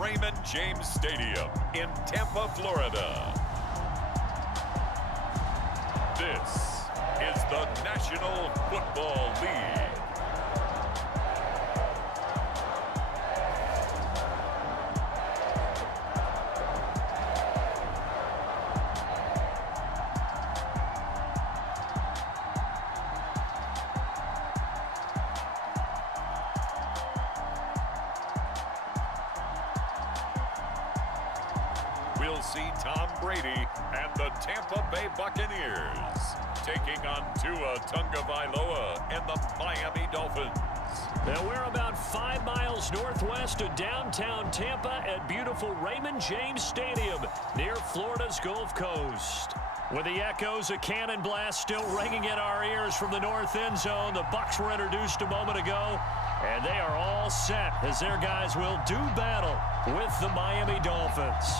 Raymond James Stadium in Tampa, Florida. This is the National Football League. We'll see Tom Brady and the Tampa Bay Buccaneers taking on Tua Tagovailoa and the Miami Dolphins. Now we're about 5 miles northwest of downtown Tampa at beautiful Raymond James Stadium near Florida's Gulf Coast. With the echoes of cannon blast still ringing in our ears from the north end zone, the Bucs were introduced a moment ago, and they are all set as their guys will do battle with the Miami Dolphins.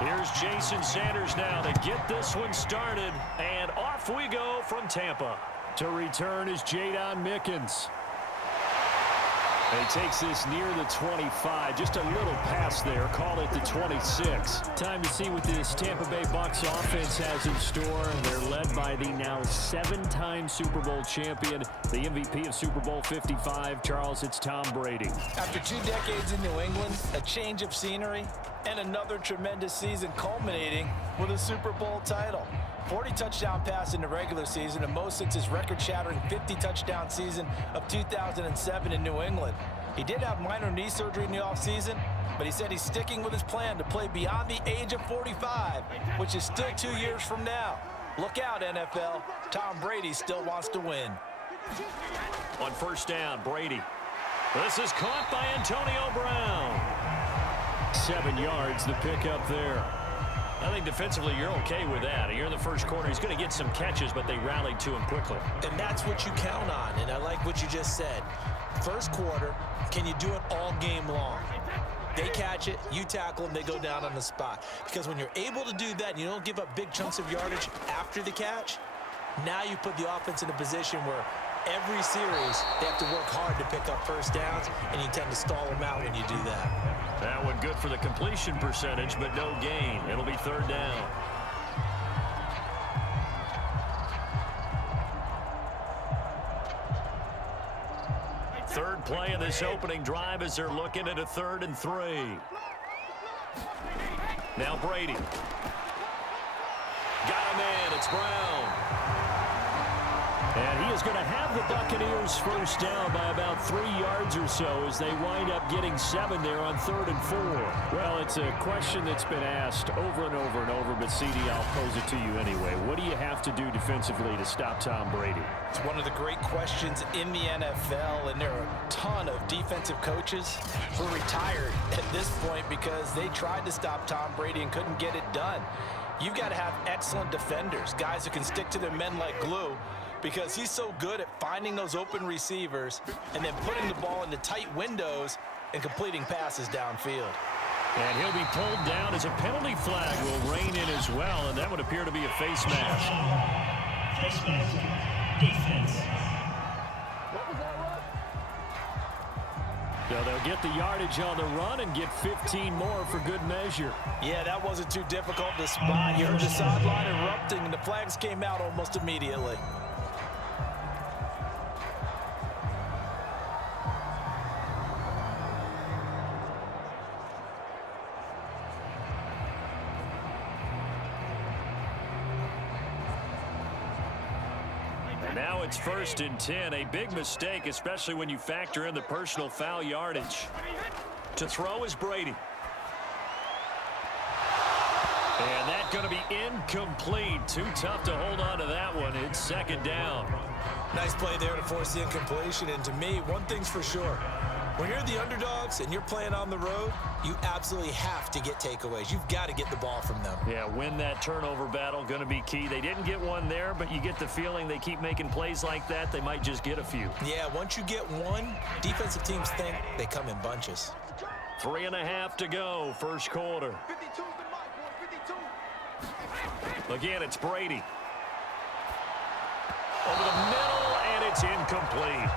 Here's Jason Sanders now to get this one started, and off we go from Tampa. To return is Jadon Mickens. He takes this near the 25, just a little past there, call it the 26. Time to see what this Tampa Bay Bucs offense has in store. They're led by the now 7-time Super Bowl champion, the MVP of Super Bowl 55. Charles, it's Tom Brady. After 2 decades in New England, a change of scenery, and another tremendous season culminating with a Super Bowl title. 40 touchdown pass in the regular season, the most since his record-shattering 50-touchdown season of 2007 in New England. He did have minor knee surgery in the offseason, but he said he's sticking with his plan to play beyond the age of 45, which is still 2 years from now. Look out, NFL. Tom Brady still wants to win. On first down, Brady. This is caught by Antonio Brown. 7 yards, the pickup there. I think defensively you're okay with that. Here in the first quarter, he's going to get some catches, but they rallied to him quickly. And that's what you count on, and I like what you just said. First quarter, can you do it all game long? They catch it, you tackle them, they go down on the spot. Because when you're able to do that and you don't give up big chunks of yardage after the catch, now you put the offense in a position where every series they have to work hard to pick up first downs, and you tend to stall them out when you do that. That one good for the completion percentage, but no gain. It'll be third down. Third play of this opening drive as they're looking at a 3rd and 3. Now Brady. Got him in. It's Brown. And he is going to have the Buccaneers first down by about 3 yards or so as they wind up getting 7 there on 3rd and 4. Well, it's a question that's been asked over and over and over, but CD, I'll pose it to you anyway. What do you have to do defensively to stop Tom Brady? It's one of the great questions in the NFL, and there are a ton of defensive coaches who are retired at this point because they tried to stop Tom Brady and couldn't get it done. You've got to have excellent defenders, guys who can stick to their men like glue, because he's so good at finding those open receivers and then putting the ball into tight windows and completing passes downfield. And he'll be pulled down as a penalty flag will rein in as well, and that would appear to be a face mask. Face mask. Defense. So they'll get the yardage on the run and get 15 more for good measure. Yeah, that wasn't too difficult to spot. You heard the sideline erupting, and the flags came out almost immediately. Now it's 1st and 10. A big mistake, especially when you factor in the personal foul yardage. To throw is Brady. And that's going to be incomplete. Too tough to hold on to that one. It's 2nd down. Nice play there to force the incompletion. And to me, one thing's for sure. When you're the underdogs and you're playing on the road, you absolutely have to get takeaways. You've got to get the ball from them. Yeah, win that turnover battle, going to be key. They didn't get one there, but you get the feeling they keep making plays like that, they might just get a few. Yeah, once you get one, defensive teams think they come in bunches. 3.5 to go, first quarter. Again, it's Brady. Over the middle, and it's incomplete.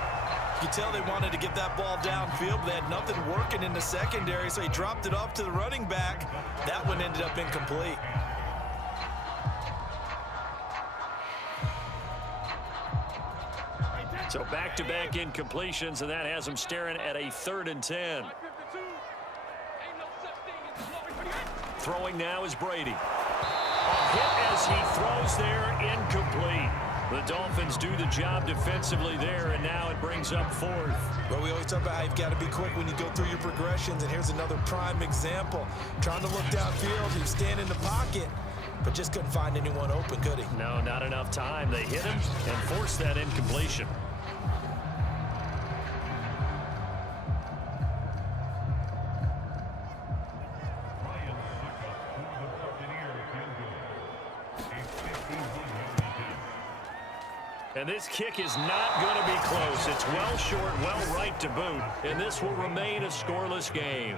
You tell they wanted to get that ball downfield, but they had nothing working in the secondary, so he dropped it off to the running back. That one ended up incomplete. So back-to-back incompletions, and that has him staring at a 3rd and 10. Throwing now is Brady. A hit as he throws there, incomplete. The Dolphins do the job defensively there, and now it brings up 4th. Well, we always talk about how you've got to be quick when you go through your progressions, and here's another prime example. Trying to look downfield, he was standing in the pocket, but just couldn't find anyone open, could he? No, not enough time. They hit him and forced that incompletion. And this kick is not going to be close. It's well short, well right to boot, and this will remain a scoreless game.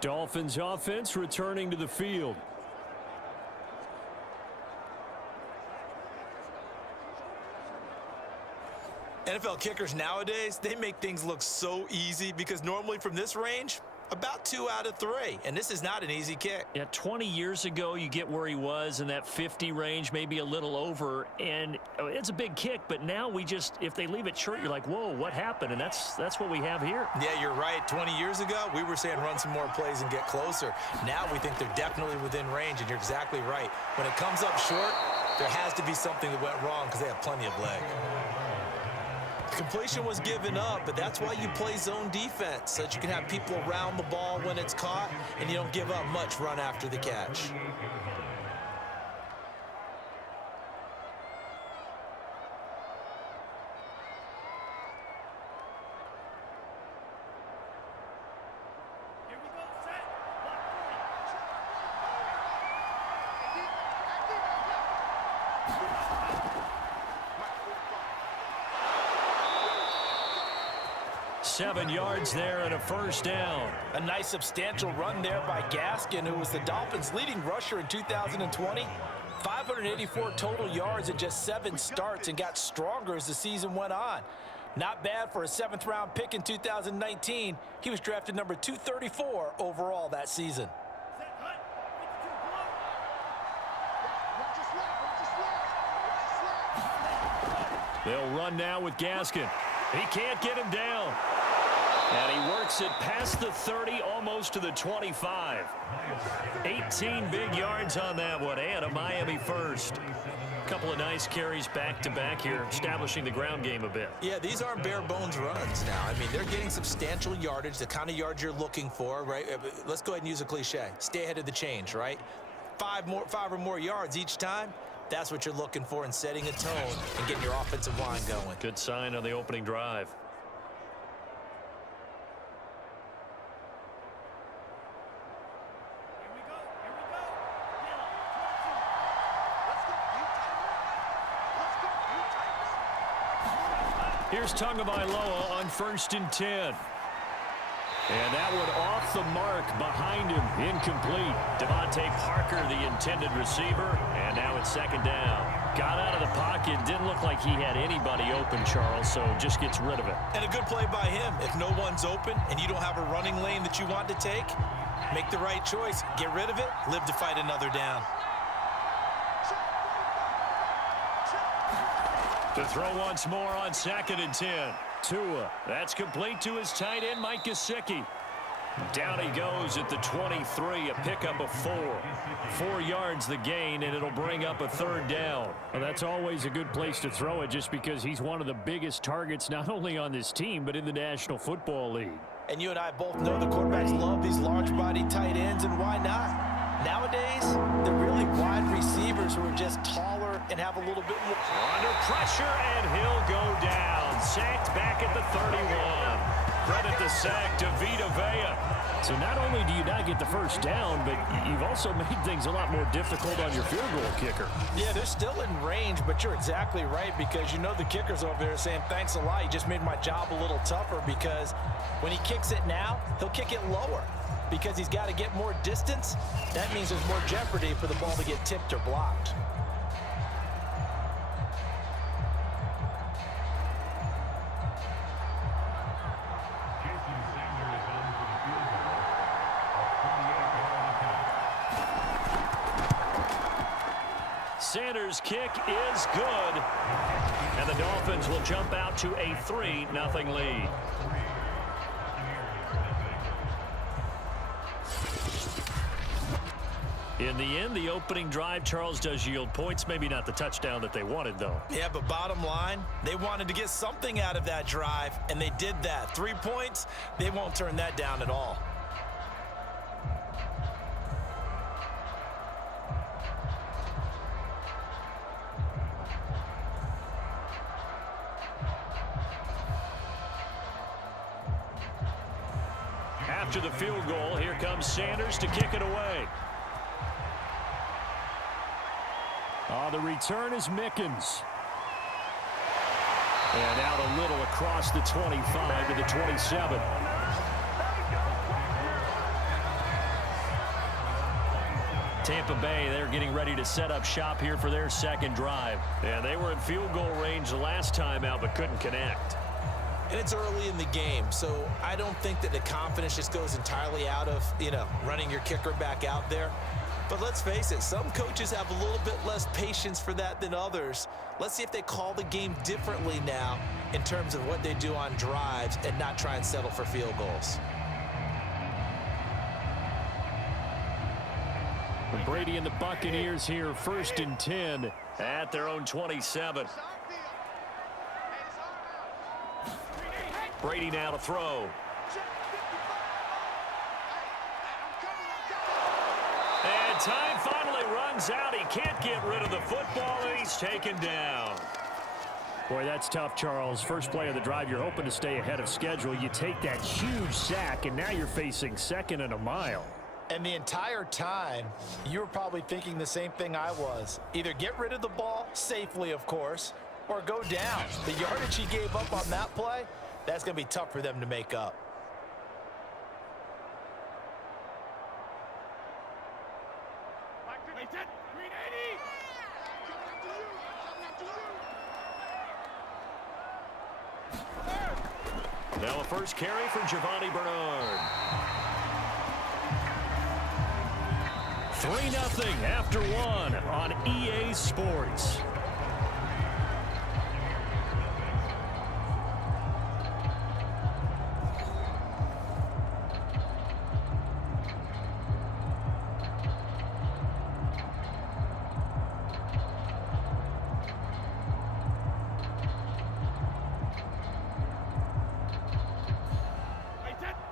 Dolphins offense returning to the field. NFL kickers nowadays, they make things look so easy because normally from this range, about 2 out of 3. And this is not an easy kick. Yeah, 20 years ago, you get where he was in that 50 range, maybe a little over, and it's a big kick, but now we just, if they leave it short, you're like, whoa, what happened? And that's what we have here. Yeah, you're right. 20 years ago, we were saying run some more plays and get closer. Now we think they're definitely within range, and you're exactly right. When it comes up short, there has to be something that went wrong because they have plenty of leg. Completion was given up, but that's why you play zone defense, so that you can have people around the ball when it's caught, and you don't give up much run after the catch. Seven yards there and a first down. A nice substantial run there by Gaskin, who was the Dolphins' leading rusher in 2020. 584 total yards in just 7 starts and got stronger as the season went on. Not bad for a 7th-round pick in 2019. He was drafted number 234 overall that season. They'll run now with Gaskin. He can't get him down. And he works it past the 30, almost to the 25. 18 big yards on that one, and a Miami first. A couple of nice carries back-to-back here, establishing the ground game a bit. Yeah, these aren't bare-bones runs now. I mean, they're getting substantial yardage, the kind of yards you're looking for, right? Let's go ahead and use a cliche. Stay ahead of the change, right? 5 or more yards each time. That's what you're looking for in setting a tone and getting your offensive line going. Good sign on the opening drive. Here's Tagovailoa on 1st and 10. And that one off the mark behind him, incomplete. Devontae Parker, the intended receiver, and now it's 2nd down. Got out of the pocket, didn't look like he had anybody open, Charles, so just gets rid of it. And a good play by him. If no one's open and you don't have a running lane that you want to take, make the right choice. Get rid of it, live to fight another down. To throw once more on 2nd and 10. Tua, that's complete to his tight end, Mike Gesicki. Down he goes at the 23, a pickup of 4. 4 yards the gain, and it'll bring up a 3rd down. Well, that's always a good place to throw it just because he's one of the biggest targets not only on this team but in the National Football League. And you and I both know the quarterbacks love these large everybody tight ends, and why not? Nowadays, they're really wide receivers who are just taller and have a little bit more. Under pressure, and he'll go down. Sacked back at the 31. Credit the sack to Vita Vea. So not only do you not get the first down, but you've also made things a lot more difficult on your field goal kicker. Yeah, they're still in range, but you're exactly right, because you know the kicker's over there saying, thanks a lot, you just made my job a little tougher, because when he kicks it now, he'll kick it lower because he's got to get more distance. That means there's more jeopardy for the ball to get tipped or blocked. Sanders' kick is good. And the Dolphins will jump out to a 3-0 lead. In the end, the opening drive, Charles, does yield points. Maybe not the touchdown that they wanted, though. Yeah, but bottom line, they wanted to get something out of that drive, and they did that. 3 points, they won't turn that down at all. After the field goal, here comes Sanders to kick it away. The return is Mickens. And out a little across the 25 to the 27. Tampa Bay, they're getting ready to set up shop here for their second drive. And they were in field goal range the last time out, but couldn't connect. And it's early in the game, so I don't think that the confidence just goes entirely out of, running your kicker back out there. But let's face it, some coaches have a little bit less patience for that than others. Let's see if they call the game differently now in terms of what they do on drives and not try and settle for field goals. Brady and the Buccaneers here, 1st and 10 at their own 27. Brady now to throw. And time finally runs out. He can't get rid of the football, and he's taken down. Boy, that's tough, Charles. First play of the drive, you're hoping to stay ahead of schedule. You take that huge sack, and now you're facing 2nd and a mile. And the entire time, you were probably thinking the same thing I was. Either get rid of the ball, safely, of course, or go down. The yardage he gave up on that play, that's going to be tough for them to make up. Now a first carry for Giovanni Bernard. 3-0 after 1 on EA Sports.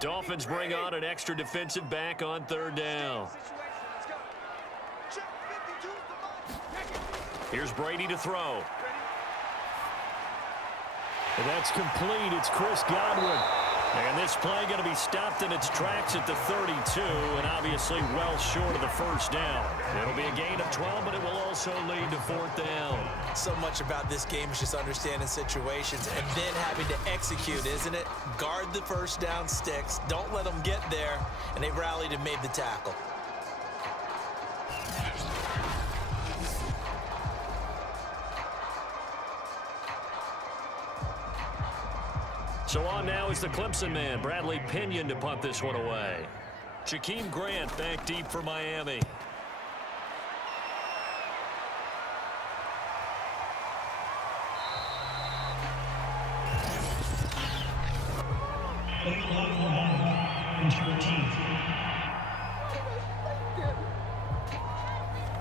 Dolphins bring on an extra defensive back on 3rd down. Here's Brady to throw. And that's complete. It's Chris Godwin. And this play going to be stopped in its tracks at the 32, and obviously well short of the first down. It'll be a gain of 12, but it will also lead to 4th down. So much about this game is just understanding situations and then having to execute, isn't it? Guard the first down sticks. Don't let them get there. And they rallied and made the tackle. So on now is the Clemson man, Bradley Pinion, to punt this one away. Jakeem Grant back deep for Miami.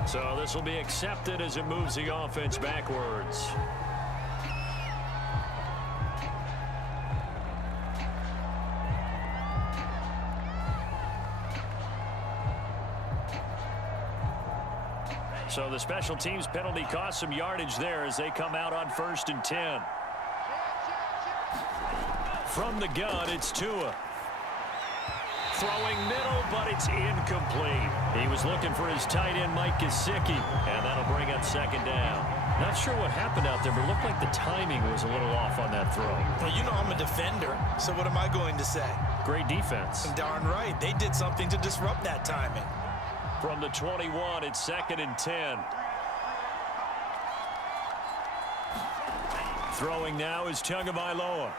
So this will be accepted as it moves the offense backwards. So the special teams penalty cost some yardage there as they come out on 1st and 10. From the gun, it's Tua. Throwing middle, but it's incomplete. He was looking for his tight end, Mike Gesicki, and that'll bring up 2nd down. Not sure what happened out there, but it looked like the timing was a little off on that throw. Well, you know I'm a defender, so what am I going to say? Great defense. Darn right. They did something to disrupt that timing. From the 21, it's 2nd and 10. Throwing now is Tagovailoa.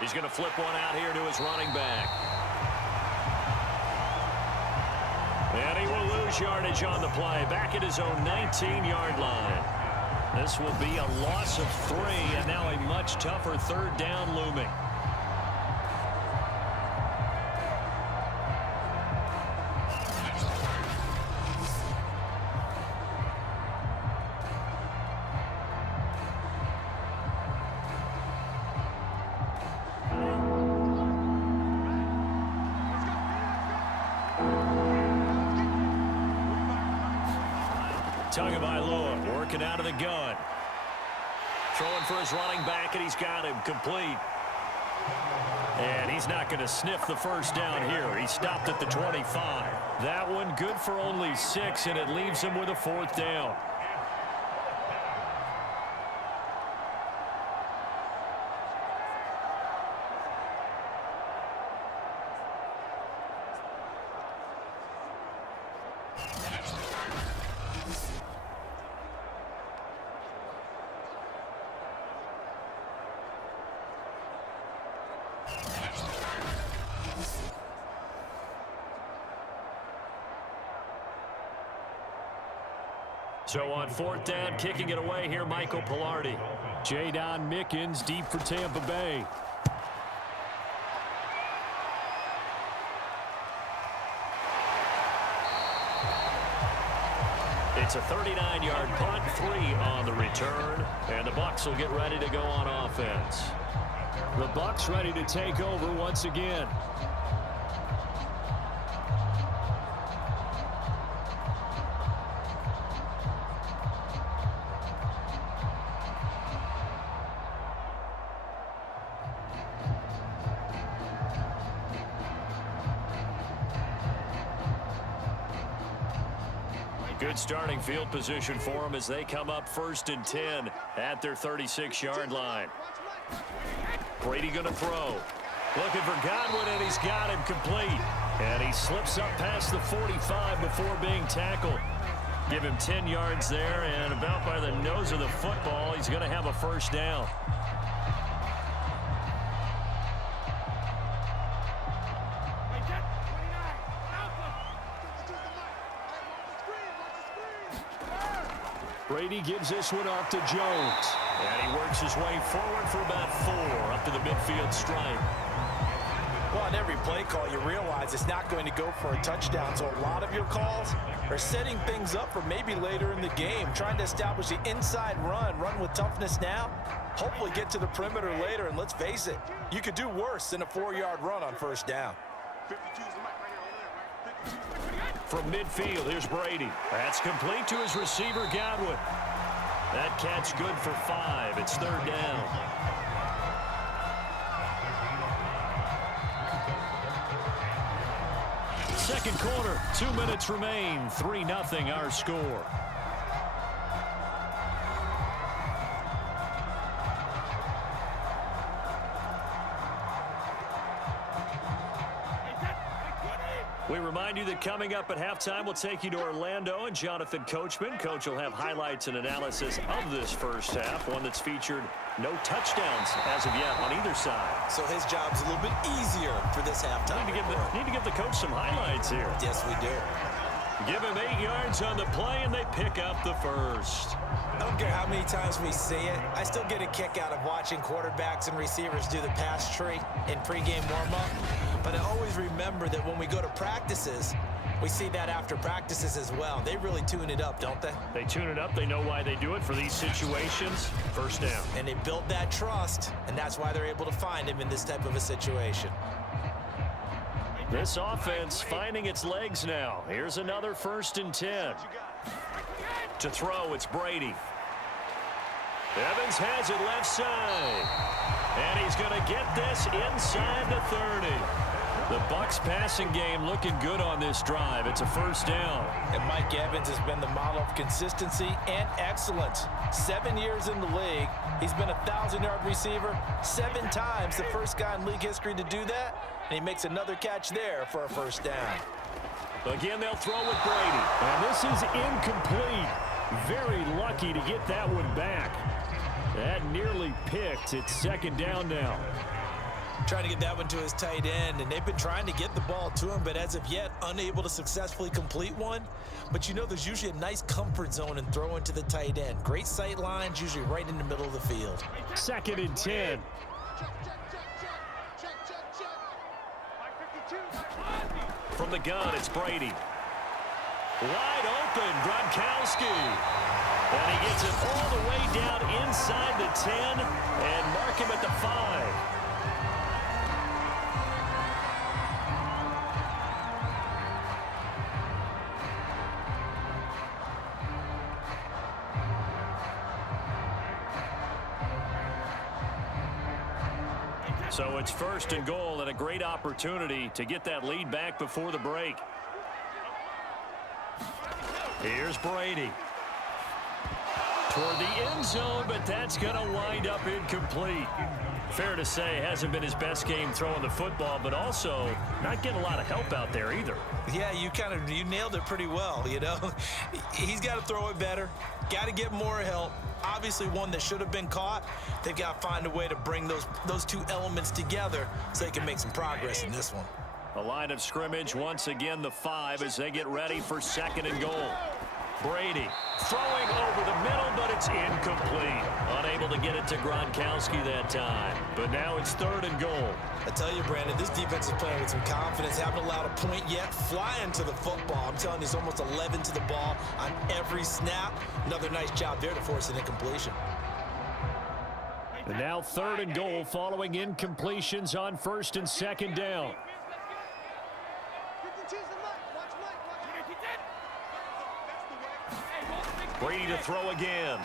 He's going to flip one out here to his running back. And he will lose yardage on the play. Back at his own 19-yard line. This will be a loss of 3, and now a much tougher 3rd down looming. Tagovailoa working out of the gun. Throwing for his running back, and he's got him complete. And he's not going to sniff the 1st down here. He stopped at the 25. That one good for only 6, and it leaves him with a 4th down. So on 4th down, kicking it away here, Michael Pilardi. Jadon Mickens deep for Tampa Bay. It's a 39-yard punt, 3 on the return, and the Bucs will get ready to go on offense. The Bucs ready to take over once again. Good starting field position for them as they come up 1st and 10 at their 36-yard line. Brady going to throw. Looking for Godwin, and he's got him complete. And he slips up past the 45 before being tackled. Give him 10 yards there, and about by the nose of the football, he's going to have a 1st down. Brady gives this one off to Jones. And he works his way forward for about 4 up to the midfield stripe. Well, on every play call, you realize it's not going to go for a touchdown. So a lot of your calls are setting things up for maybe later in the game, trying to establish the inside run with toughness now, hopefully get to the perimeter later. And let's face it, you could do worse than a 4-yard run on 1st down. From midfield, here's Brady. That's complete to his receiver, Godwin. That catch good for 5. It's 3rd down. Second quarter, 2 minutes remain. 3-0 our score. We remind you that coming up at halftime, we'll take you to Orlando and Jonathan Coachman. Coach will have highlights and analysis of this first half, one that's featured no touchdowns as of yet on either side. So his job's a little bit easier for this halftime. Need to give the coach some highlights here. Yes, we do. Give him 8 yards on the play, and they pick up the 1st. I don't care how many times we see it. I still get a kick out of watching quarterbacks and receivers do the pass tree in pregame warm-up. But I always remember that when we go to practices, we see that after practices as well. They really tune it up, don't they? They tune it up. They know why they do it for these situations. 1st down. And they build that trust, and that's why they're able to find him in this type of a situation. This offense finding its legs now. Here's another 1st and 10. To throw, it's Brady. Evans has it left side. And he's going to get this inside the 30. The Bucs passing game looking good on this drive. It's a first down. And Mike Evans has been the model of consistency and excellence. 7 years in the league. He's been a 1,000-yard receiver 7 times, the first guy in league history to do that. And he makes another catch there for a first down. Again, they'll throw with Brady. And this is incomplete. Very lucky to get that one back. That nearly picked. It's second down now. Trying to get that one to his tight end, and they've been trying to get the ball to him, but as of yet, unable to successfully complete one. But you know there's usually a nice comfort zone in throwing to the tight end. Great sight lines, usually right in the middle of the field. Second and 10. From the gun, it's Brady. Wide open, Gronkowski. And he gets it all the way down inside the 10 and mark him at the 5. So it's first and goal and a great opportunity to get that lead back before the break. Here's Brady. Toward the end zone, but that's going to wind up incomplete. Fair to say, hasn't been his best game throwing the football, but also not getting a lot of help out there either. Yeah, you nailed it pretty well, you know. He's got to throw it better, got to get more help. Obviously one that should have been caught. They've got to find a way to bring those two elements together so they can make some progress in this one. The line of scrimmage, once again the 5 as they get ready for second and goal. Brady throwing over the middle, but it's incomplete. Unable to get it to Gronkowski that time. But now it's third and goal. I tell you, Brandon, this defense is playing with some confidence. Haven't allowed a point yet. Flying to the football. I'm telling you, it's almost 11 to the ball on every snap. Another nice job there to force an incompletion. And now third and goal following incompletions on first and second down. Brady to throw again.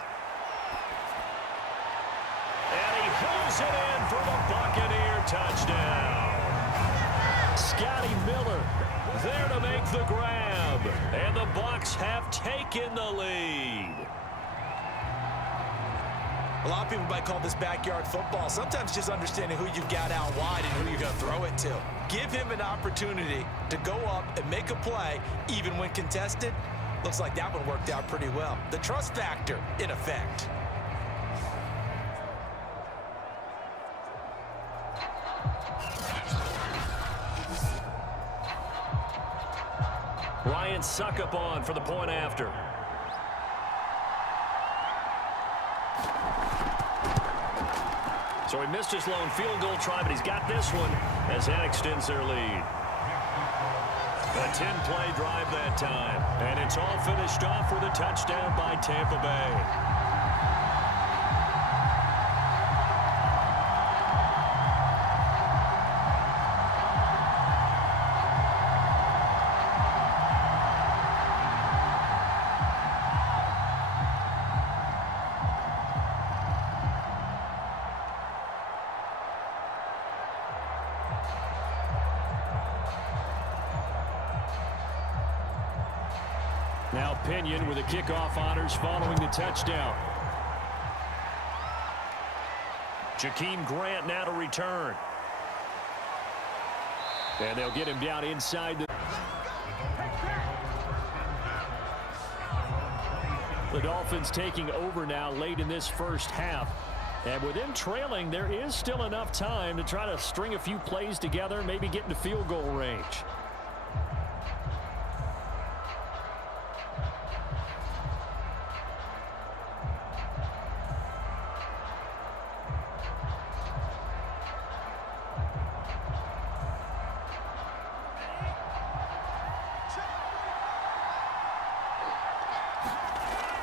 And he hooks it in for the Buccaneer touchdown. Scotty Miller there to make the grab. And the Bucs have taken the lead. A lot of people might call this backyard football. Sometimes just understanding who you've got out wide and who you're going to throw it to. Give him an opportunity to go up and make a play, even when contested. Looks like that one worked out pretty well. The trust factor in effect. Ryan Suckup on for the point after. So he missed his lone field goal try, but he's got this one as that extends their lead. A 10-play drive that time, and it's all finished off with a touchdown by Tampa Bay. Now Pinion with the kickoff honors following the touchdown. Jakeem Grant now to return. And they'll get him down inside the Dolphins taking over now late in this first half. And with them trailing, there is still enough time to try to string a few plays together, maybe get into field goal range.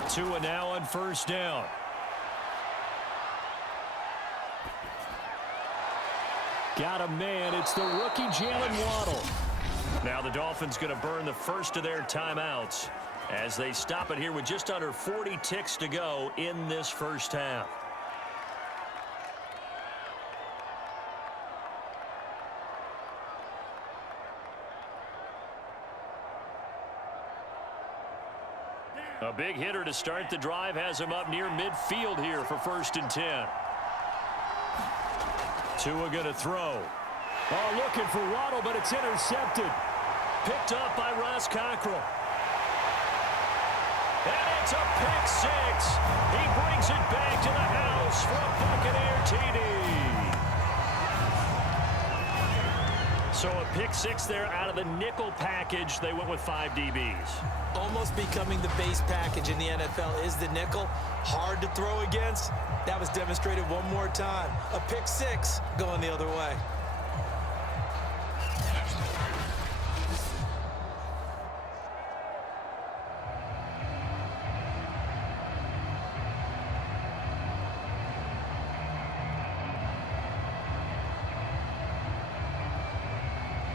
Tua now on first down. Got a man. It's the rookie Jalen Waddle. Now the Dolphins going to burn the first of their timeouts. as they stop it here with just under 40 ticks to go in this first half. A big hitter to start the drive has him up near midfield here for 1st and 10. Tua going to throw. Oh, looking for Waddle, but it's intercepted. Picked up by Ross Cockrell. And it's a pick six. He brings it back to the house for a Buccaneer TD. So a pick six there out of the nickel package. They went with 5 DBs. Almost becoming the base package in the NFL is the nickel. Hard to throw against. That was demonstrated one more time. A pick six going the other way.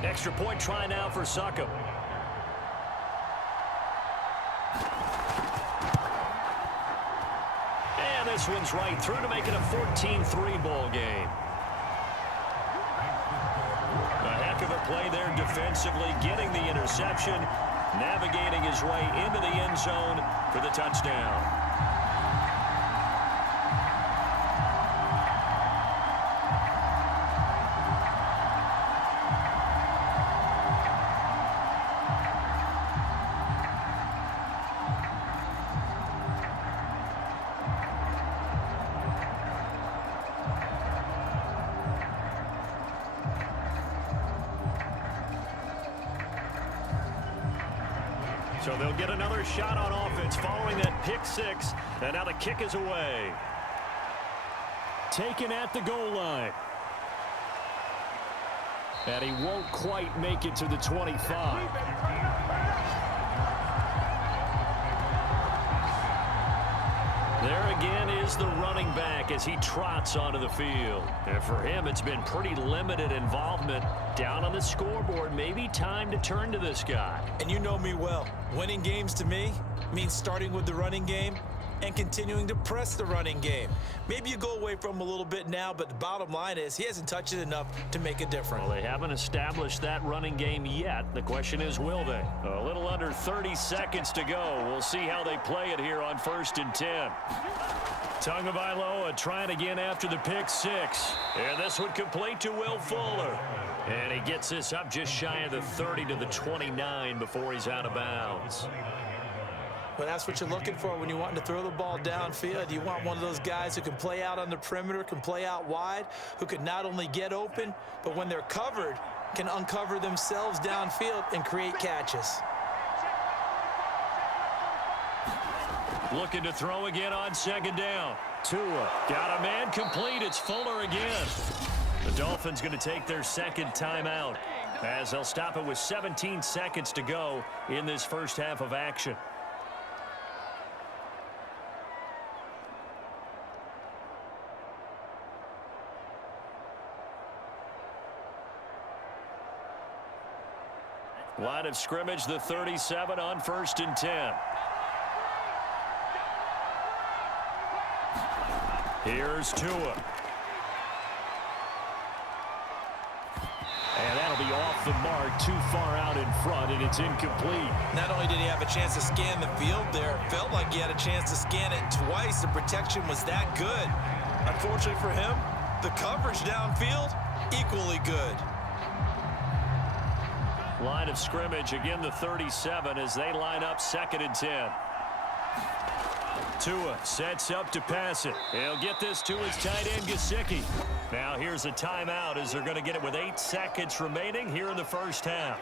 Extra point try now for Succop. And this one's right through to make it a 14-3 ball game. A heck of a play there defensively, getting the interception, navigating his way into the end zone for the touchdown. So they'll get another shot on offense following that pick six. And now the kick is away. Taken at the goal line. And he won't quite make it to the 25. There again is the running back as he trots onto the field. And for him, it's been pretty limited involvement down on the scoreboard. Maybe time to turn to this guy. And you know me well. Winning games to me means starting with the running game and continuing to press the running game. Maybe you go away from him a little bit now, but the bottom line is he hasn't touched it enough to make a difference. Well, they haven't established that running game yet. The question is, will they? A little under 30 seconds to go. We'll see how they play it here on 1st and 10. Tagovailoa trying again after the pick six. And this one complete to Will Fuller. And he gets this up just shy of the 30 to the 29 before he's out of bounds. Well, that's what you're looking for when you want to throw the ball downfield. You want one of those guys who can play out on the perimeter, can play out wide, who can not only get open, but when they're covered, can uncover themselves downfield and create catches. Looking to throw again on 2nd down. Tua got a man complete. It's Fuller again. The Dolphins going to take their 2nd timeout as they'll stop it with 17 seconds to go in this first half of action. Line of scrimmage, the 37 on 1st and 10. Here's Tua. And that'll be off the mark, too far out in front, and it's incomplete. Not only did he have a chance to scan the field there, it felt like he had a chance to scan it twice. The protection was that good. Unfortunately for him, the coverage downfield, equally good. Line of scrimmage, again the 37 as they line up 2nd and 10. Tua sets up to pass it. He'll get this to his tight end, Gesicki. Now here's a timeout as they're going to get it with 8 seconds remaining here in the first half.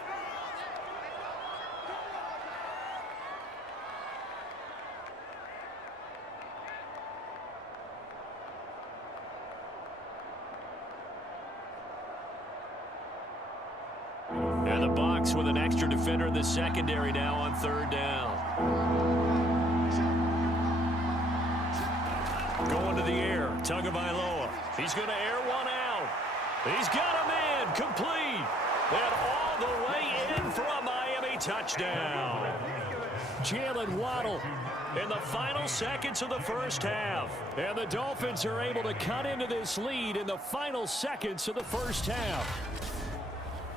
And the Bucs with an extra defender in the secondary now on 3rd down. Going to the air, Tagovailoa. He's going to air one out. He's got a man complete. And all the way in for a Miami touchdown. Jalen Waddle in the final seconds of the first half. And the Dolphins are able to cut into this lead in the final seconds of the first half.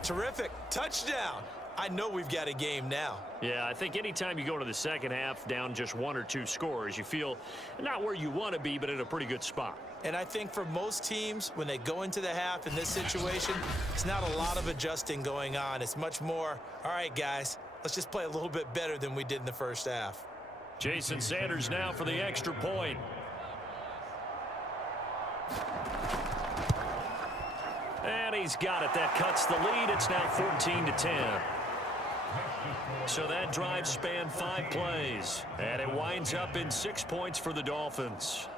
Terrific. Touchdown. I know we've got a game now. Yeah, I think anytime you go to the second half down just 1 or 2 scores, you feel not where you want to be, but in a pretty good spot. And I think for most teams, when they go into the half in this situation, it's not a lot of adjusting going on. It's much more, all right, guys, let's just play a little bit better than we did in the first half. Jason Sanders now for the extra point. And he's got it. That cuts the lead. It's now 14-10. So that drive spanned 5 plays. And it winds up in 6 points for the Dolphins.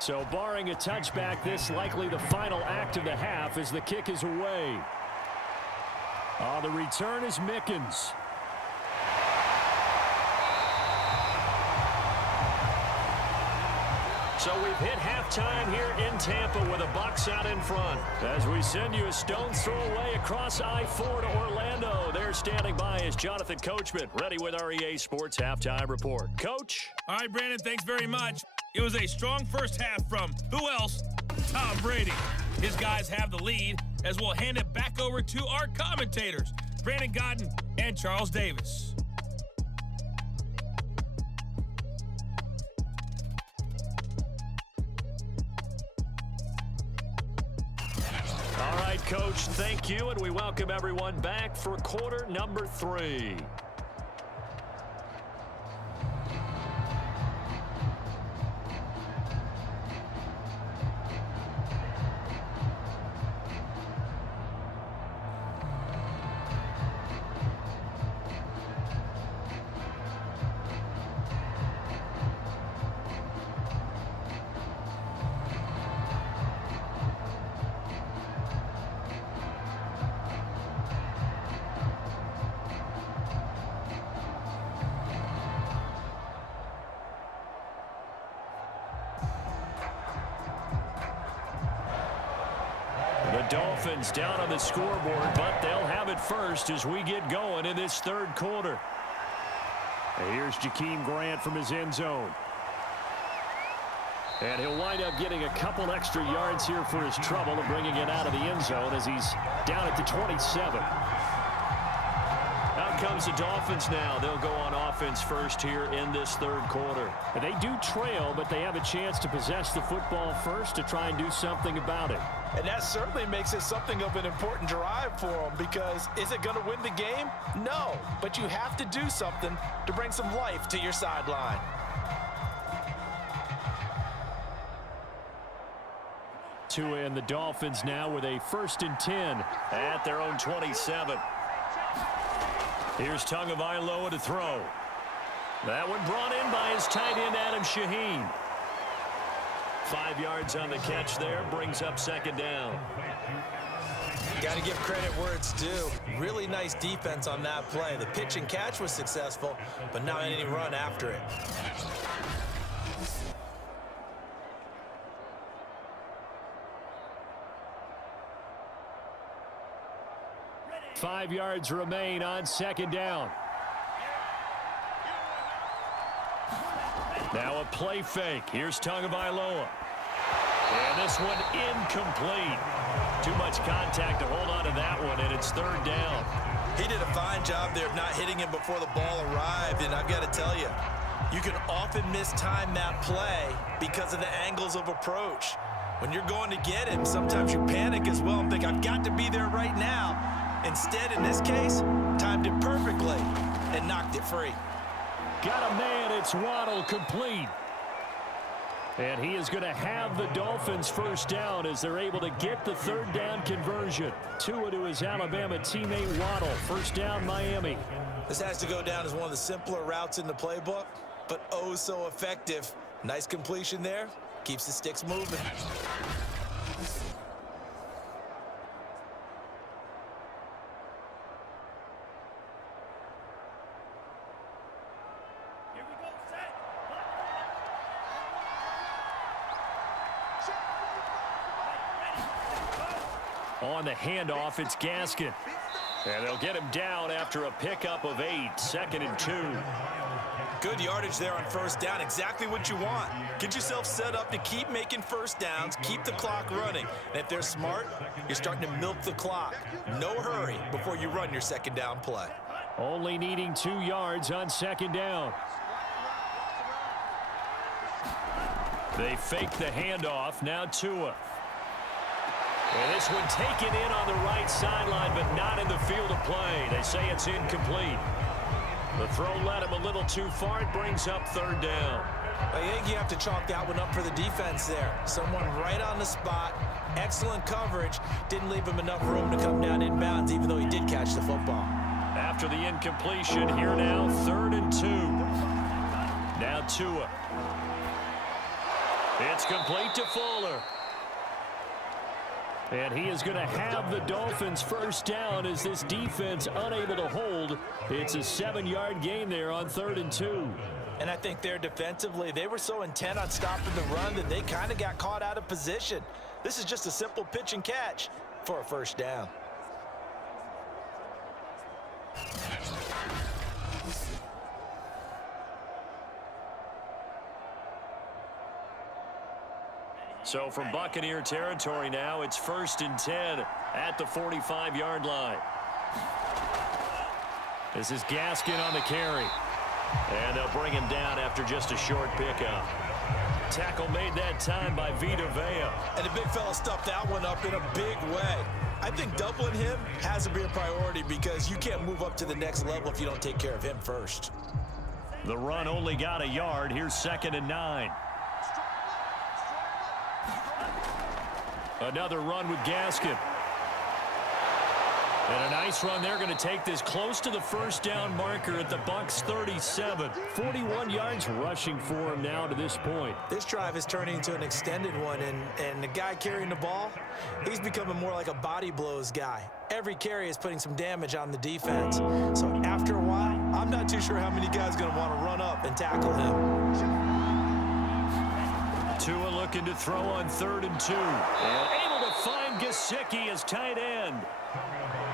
So barring a touchback, this likely the final act of the half as the kick is away. The return is Mickens. So we've hit halftime here in Tampa with the Bucs out in front. As we send you a stone's throw away across I-4 to Orlando. There standing by is Jonathan Coachman, ready with our EA Sports Halftime Report. Coach? All right, Brandon, thanks very much. It was a strong first half from, who else? Tom Brady. His guys have the lead as we'll hand it back over to our commentators, Brandon Godden and Charles Davis. All right, Coach, thank you, and we welcome everyone back for quarter number 3. Dolphins down on the scoreboard, but they'll have it first as we get going in this third quarter. And here's Jakeem Grant from his end zone. And he'll wind up getting a couple extra yards here for his trouble and bringing it out of the end zone as he's down at the 27. Out comes the Dolphins now. They'll go on offense first here in this third quarter. And they do trail, but they have a chance to possess the football first to try and do something about it. And that certainly makes it something of an important drive for them, because is it going to win the game? No, but you have to do something to bring some life to your sideline. And the Dolphins now with a 1st and 10 at their own 27. Here's Tagovailoa to throw. That one brought in by his tight end, Adam Shaheen. 5 yards on the catch there, brings up 2nd down. Got to give credit where it's due. Really nice defense on that play. The pitch and catch was successful, but not any run after it. Five yards remain on 2nd down. Now a play fake. Here's Tagovailoa. And this one incomplete. Too much contact to hold on to that one, and it's 3rd down. He did a fine job there of not hitting him before the ball arrived, and I've got to tell you, you can often mistime that play because of the angles of approach. When you're going to get him, sometimes you panic as well and think, I've got to be there right now. Instead, in this case, timed it perfectly and knocked it free. Got a man. It's Waddle, complete. And he is going to have the Dolphins first down as they're able to get the third down conversion. Tua to his Alabama teammate Waddle. First down, Miami. This has to go down as one of the simpler routes in the playbook, but oh so effective. Nice completion there. Keeps the sticks moving. On the handoff, it's Gaskin. And they'll get him down after a pickup of 8, 2nd and 2. Good yardage there on first down. Exactly what you want. Get yourself set up to keep making first downs, keep the clock running. And if they're smart, you're starting to milk the clock. No hurry before you run your second down play. Only needing 2 yards on second down. They fake the handoff. Now Tua. And this one taken in on the right sideline, but not in the field of play. They say it's incomplete. The throw led him a little too far. It brings up third down. I think you have to chalk that one up for the defense there. Someone right on the spot. Excellent coverage. Didn't leave him enough room to come down inbounds, even though he did catch the football. After the incompletion, here now, 3rd and 2. Now Tua. It's complete to Fuller. And he is going to have the Dolphins first down as this defense unable to hold. It's a 7-yard gain there on 3rd and 2. And I think there defensively, they were so intent on stopping the run that they kind of got caught out of position. This is just a simple pitch and catch for a first down. So from Buccaneer territory now, it's 1st and 10 at the 45-yard line. This is Gaskin on the carry. And they'll bring him down after just a short pickup. Tackle made that time by Vita Vea. And the big fella stuffed that one up in a big way. I think doubling him has to be a priority because you can't move up to the next level if you don't take care of him first. The run only got a yard. Here's 2nd and 9. Another run with Gaskin. And a nice run. They're going to take this close to the first down marker at the Bucs 37. 41 yards rushing for him now to this point. This drive is turning into an extended one, and the guy carrying the ball, he's becoming more like a body blows guy. Every carry is putting some damage on the defense. So after a while, I'm not too sure how many guys are going to want to run up and tackle him. Tua looking to throw on 3rd and 2. And able to find Gesicki as tight end.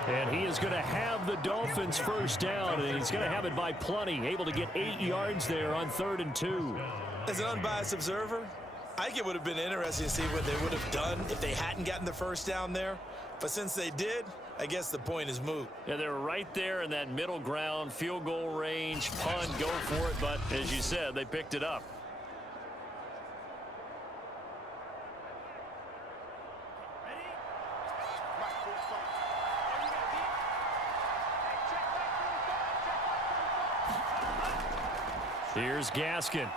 And he is going to have the Dolphins first down, and he's going to have it by plenty. Able to get 8 yards there on 3rd and 2. As an unbiased observer, I think it would have been interesting to see what they would have done if they hadn't gotten the first down there. But since they did, I guess the point is moot. Yeah, they were right there in that middle ground, field goal range, punt, go for it. But as you said, they picked it up. Here's Gaskin.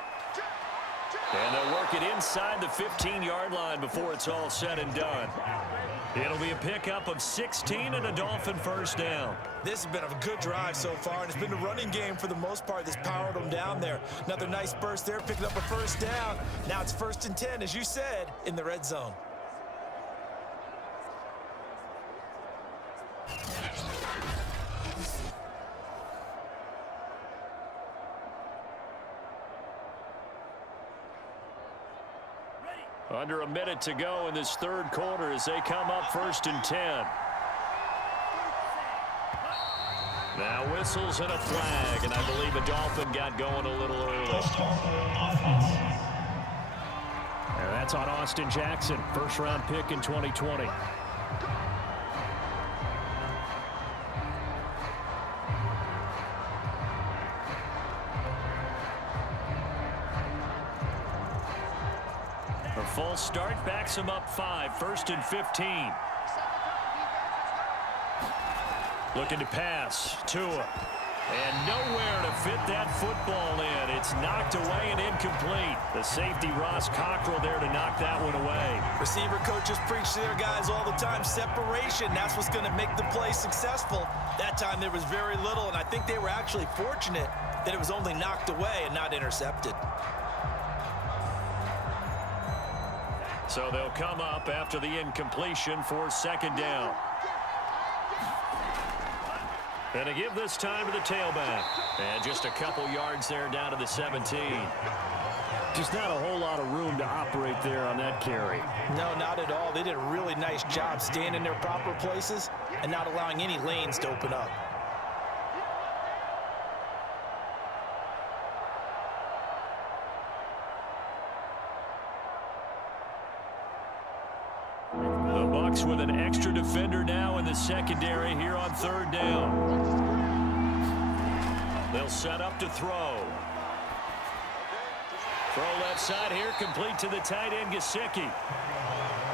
And they'll work it inside the 15-yard line before it's all said and done. It'll be a pickup of 16 and a Dolphin first down. This has been a good drive so far, and it's been the running game for the most part that's powered them down there. Another nice burst there, picking up a first down. Now it's 1st and 10, as you said, in the red zone. Under a minute to go in this 3rd quarter as they come up 1st and 10. Now whistles and a flag, and I believe a Dolphin got going a little early. And that's on Austin Jackson, first-round pick in 2020. Full start backs him up 5, 1st and 15. Looking to pass. Tua. And nowhere to fit that football in. It's knocked away and incomplete. The safety, Ross Cockrell, there to knock that one away. Receiver coaches preach to their guys all the time. Separation, that's what's going to make the play successful. That time there was very little, and I think they were actually fortunate that it was only knocked away and not intercepted. So they'll come up after the incompletion for second down. And to give this time to the tailback. And just a couple yards there down to the 17. Just not a whole lot of room to operate there on that carry. No, not at all. They did a really nice job staying in their proper places and not allowing any lanes to open up. The Bucs with an extra defender now in the secondary here on third down. They'll set up to throw. Throw left side here, complete to the tight end, Gesicki.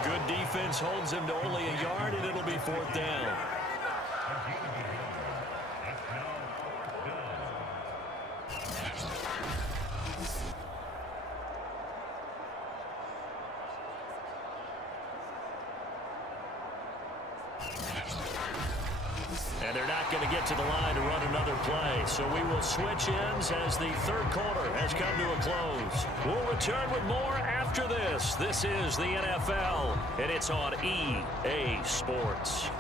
Good defense holds him to only a yard, and it'll be fourth down. And they're not going to get to the line to run another play. So we will switch ends as the third quarter has come to a close. We'll return with more after this. This is the NFL, and it's on EA Sports.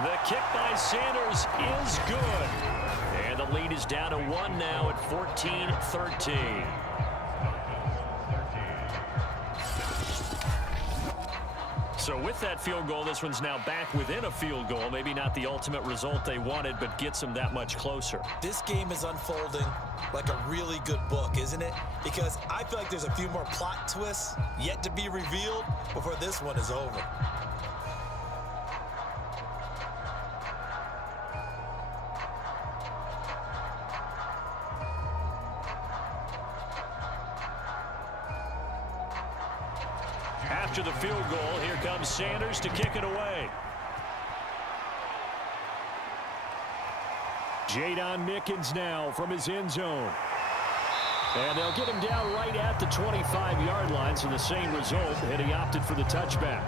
The kick by Sanders is good. And the lead is down to 1 now at 14-13. So with that field goal, this one's now back within a field goal. Maybe not the ultimate result they wanted, but gets them that much closer. This game is unfolding like a really good book, isn't it? Because I feel like there's a few more plot twists yet to be revealed before this one is over. After the field goal, here comes Sanders to kick it away. Jadon Mickens now from his end zone. And they'll get him down right at the 25-yard line, so the same result, and he opted for the touchback.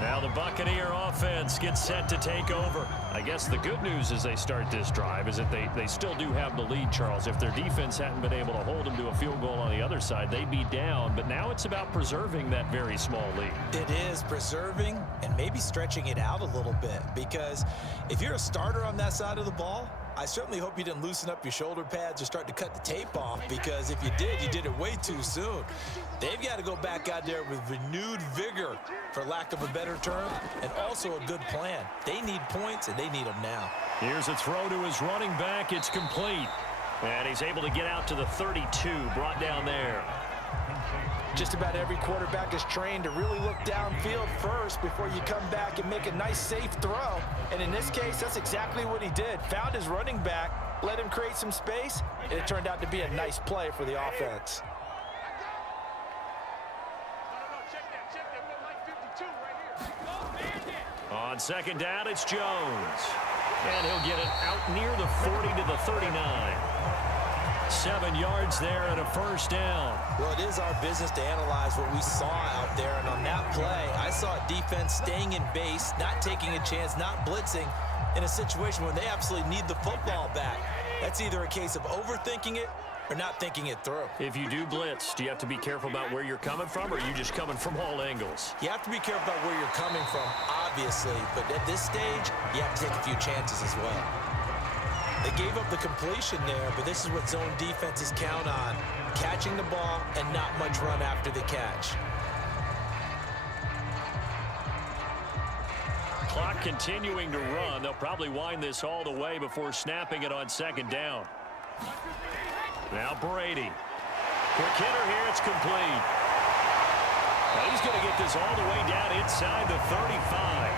Now the Buccaneer offense gets set to take over. I guess the good news as they start this drive is that they still do have the lead, Charles. If their defense hadn't been able to hold them to a field goal on the other side, they'd be down. But now it's about preserving that very small lead. It is preserving and maybe stretching it out a little bit, because if you're a starter on that side of the ball, I certainly hope you didn't loosen up your shoulder pads or start to cut the tape off, because if you did, you did it way too soon. They've got to go back out there with renewed vigor, for lack of a better term, and also a good plan. They need points, and they need them now. Here's a throw to his running back. It's complete. And he's able to get out to the 32, brought down there. Just about every quarterback is trained to really look downfield first before you come back and make a nice, safe throw. And in this case, that's exactly what he did. Found his running back, let him create some space, and it turned out to be a nice play for the offense. On second down, it's Jones. And he'll get it out near the 40 to the 39. 7 yards there and a first down. Well, it is our business to analyze what we saw out there. And on that play, I saw a defense staying in base, not taking a chance, not blitzing in a situation where they absolutely need the football back. That's either a case of overthinking it or not thinking it through. If you do blitz, do you have to be careful about where you're coming from, or are you just coming from all angles? You have to be careful about where you're coming from, obviously. But at this stage, you have to take a few chances as well. They gave up the completion there, but this is what zone defenses count on. Catching the ball and not much run after the catch. Clock continuing to run. They'll probably wind this all the way before snapping it on second down. Now Brady. Quick hitter here. It's complete. And he's going to get this all the way down inside the 35.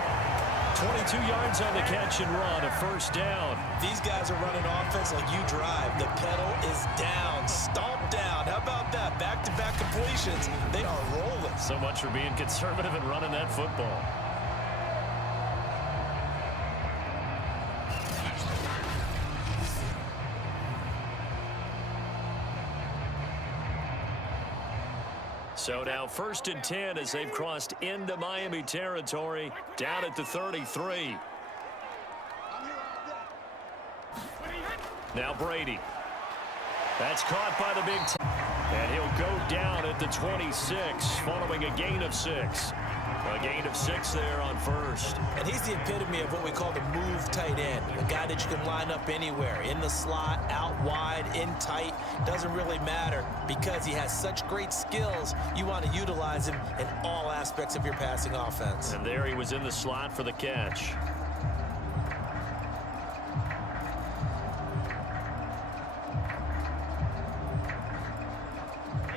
22 yards on the catch and run, a first down. These guys are running offense like you drive. The pedal is down, stomp down. How about that? Back-to-back completions. They are rolling. So much for being conservative and running that football. So now 1st and 10 as they've crossed into Miami territory, down at the 33. Now Brady. That's caught by the big and he'll go down at the 26 following a gain of 6. A gain of 6 there on first. And he's the epitome of what we call the move tight end. A guy that you can line up anywhere. In the slot, out wide, in tight. Doesn't really matter because he has such great skills. You want to utilize him in all aspects of your passing offense. And there he was in the slot for the catch.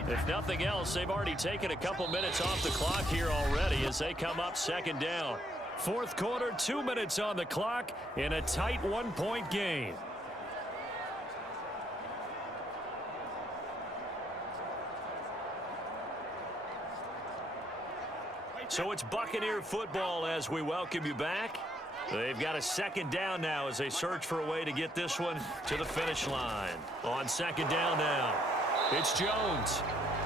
If nothing else, they've already taken a couple minutes off the clock here already as they come up 2nd down. 4th quarter, 2 minutes on the clock in a tight 1-point game. So it's Buccaneer football as we welcome you back. They've got a 2nd down now as they search for a way to get this one to the finish line. On 2nd down now, it's Jones.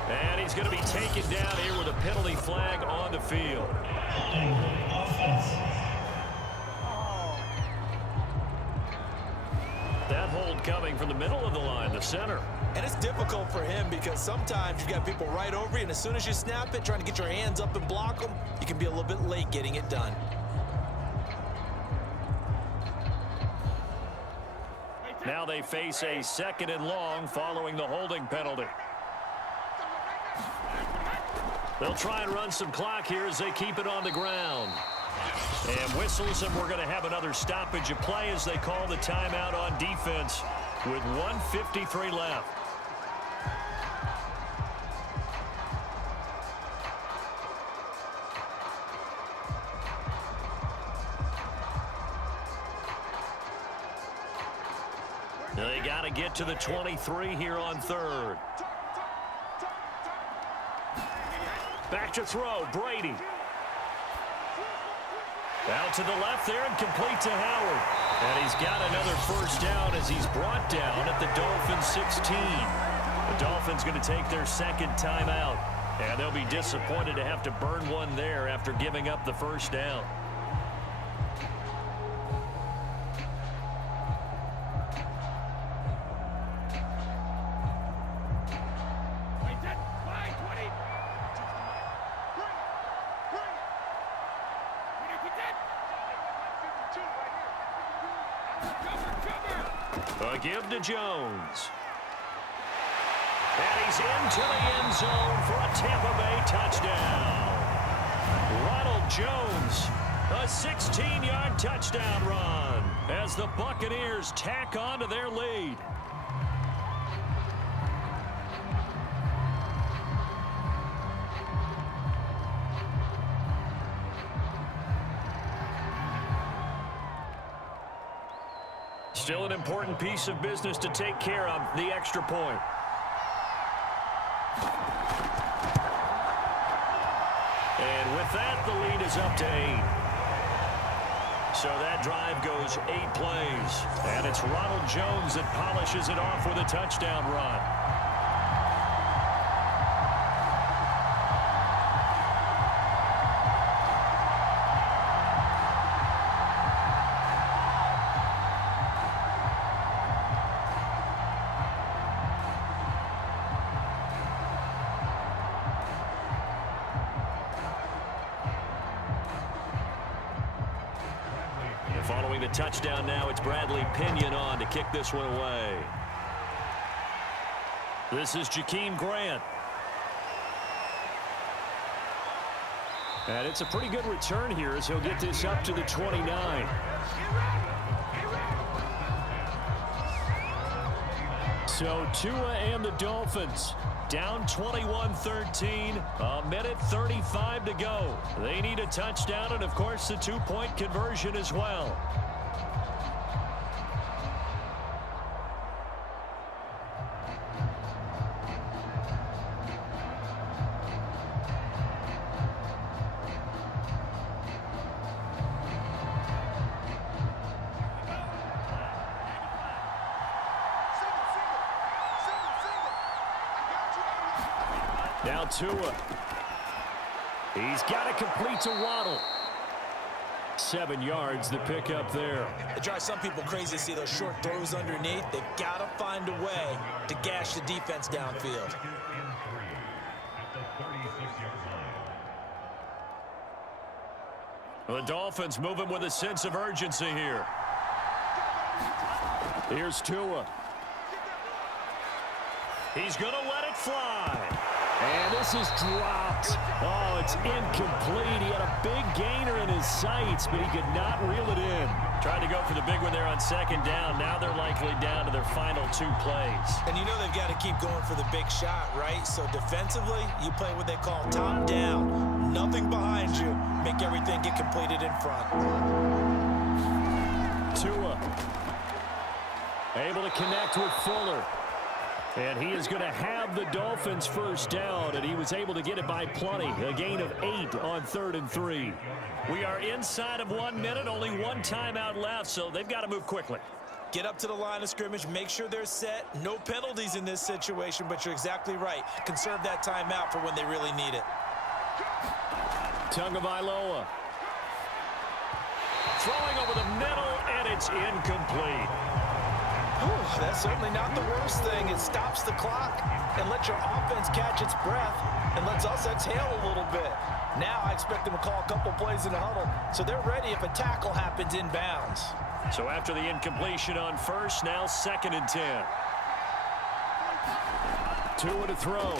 And he's going to be taken down here with a penalty flag on the field. That hold coming from the middle of the line, the center. And it's difficult for him because sometimes you've got people right over you, and as soon as you snap it, trying to get your hands up and block them, you can be a little bit late getting it done. Now they face a 2nd and long following the holding penalty. They'll try and run some clock here as they keep it on the ground. And whistles, and we're going to have another stoppage of play as they call the timeout on defense with 1:53 left. They got to get to the 23 here on 3rd. Back to throw, Brady. Out to the left there and complete to Howard. And he's got another first down as he's brought down at the Dolphins 16. The Dolphins going to take their 2nd timeout. And they'll be disappointed to have to burn one there after giving up the first down. A give to Jones. And he's into the end zone for a Tampa Bay touchdown. Ronald Jones, a 16-yard touchdown run as the Buccaneers tack on to their lead. Still an important piece of business to take care of, the extra point. And with that, the lead is up to 8. So that drive goes 8 plays. And it's Ronald Jones that polishes it off with a touchdown run. Following the touchdown now, it's Bradley Pinion on to kick this one away. This is Jakeem Grant. And it's a pretty good return here as he'll get this up to the 29. So Tua and the Dolphins down 21-13, a minute 35 to go. They need a touchdown and, of course, the two-point conversion as well. Now Tua. He's got to complete to Waddle. 7 yards, the pick up there. It drives some people crazy to see those short throws underneath. They've got to find a way to gash the defense downfield. The Dolphins moving with a sense of urgency here. Here's Tua. He's going to let it fly. And this is dropped. Oh, it's incomplete. He had a big gainer in his sights, but he could not reel it in. Tried to go for the big one there on second down. Now they're likely down to their final 2 plays. And you know they've got to keep going for the big shot, right? So defensively, you play what they call top down. Nothing behind you. Make everything get completed in front. Tua. Able to connect with Fuller. And he is going to have the Dolphins first down, and he was able to get it by plenty. A gain of 8 on 3rd and 3. We are inside of 1 minute, only 1 timeout left, so they've got to move quickly. Get up to the line of scrimmage, make sure they're set. No penalties in this situation, but you're exactly right. Conserve that timeout for when they really need it. Tagovailoa. Throwing over the middle, and it's incomplete. Whew, that's certainly not the worst thing. It stops the clock and lets your offense catch its breath and lets us exhale a little bit. Now I expect them to call a couple plays in the huddle, so they're ready if a tackle happens inbounds. So after the incompletion on first, now 2nd and 10. Tua to throw.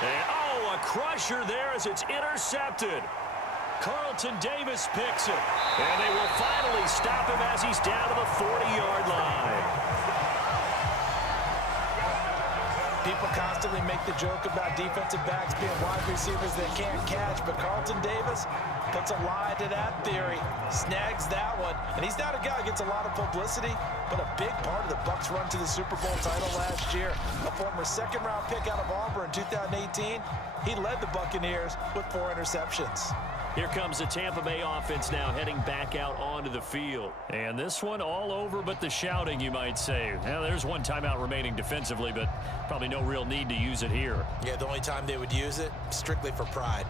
And, oh, a crusher there as it's intercepted. Carlton Davis picks it. And they will finally stop him as he's down to the 40-yard line. People constantly make the joke about defensive backs being wide receivers that can't catch, but Carlton Davis puts a lie to that theory, snags that one, and he's not a guy who gets a lot of publicity, but a big part of the Bucs' run to the Super Bowl title last year. A former second-round pick out of Auburn in 2018, he led the Buccaneers with 4 interceptions. Here comes the Tampa Bay offense now heading back out onto the field. And this one all over but the shouting, you might say. Now, there's 1 timeout remaining defensively, but probably no real need to use it here. Yeah, the only time they would use it, strictly for pride.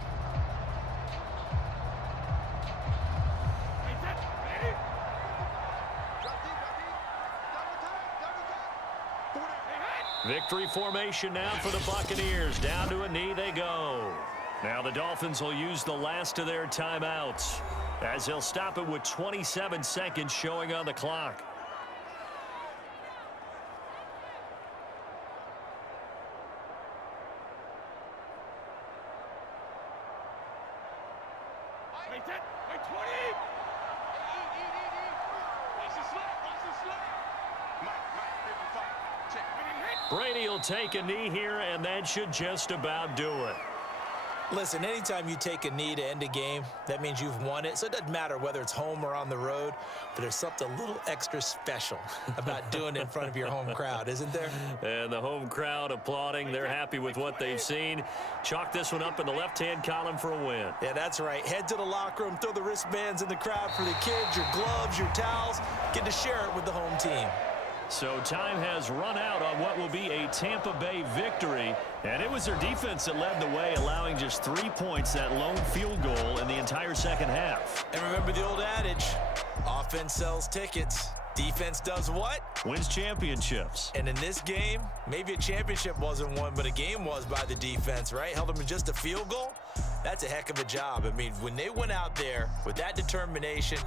Victory formation now for the Buccaneers. Down to a knee they go. Now the Dolphins will use the last of their timeouts as they'll stop it with 27 seconds showing on the clock. Brady will take a knee here, and that should just about do it. Listen, anytime you take a knee to end a game, that means you've won it. So it doesn't matter whether it's home or on the road, but there's something a little extra special about doing it in front of your home crowd, isn't there? And the home crowd applauding. They're happy with what they've seen. Chalk this one up in the left-hand column for a win. Yeah, that's right. Head to the locker room, throw the wristbands in the crowd for the kids, your gloves, your towels. Get to share it with the home team. So time has run out on what will be a Tampa Bay victory. And it was their defense that led the way, allowing just 3 points, that lone field goal in the entire second half. And remember the old adage, offense sells tickets. Defense does what? Wins championships. And in this game, maybe a championship wasn't won, but a game was by the defense, right? Held them in just a field goal. That's a heck of a job. I mean, when they went out there with that determination,